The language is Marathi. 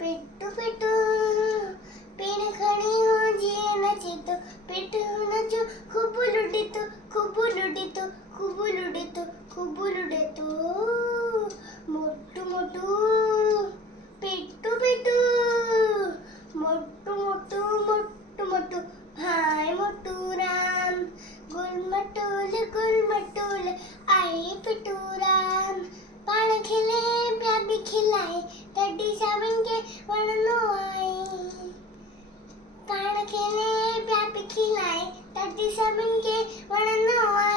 पिट्टू पिट्टू पेन खणी हो जिए नचितो पिट्टू नचो खूब लुडितो खूब लुडितो खूब लुडितो खूब लुडितो मोटू मोटू पिट्टू पिट्टू मोटू मोटू मोटू मोटू हाय मोटू राम गुलमटोल आई पिट्टू राम पान खिले प्याबी खिलाए टड्डी साबिन के वणनो आए पान खिले प्याबी खिलाए टड्डी साबिन के वणनो आए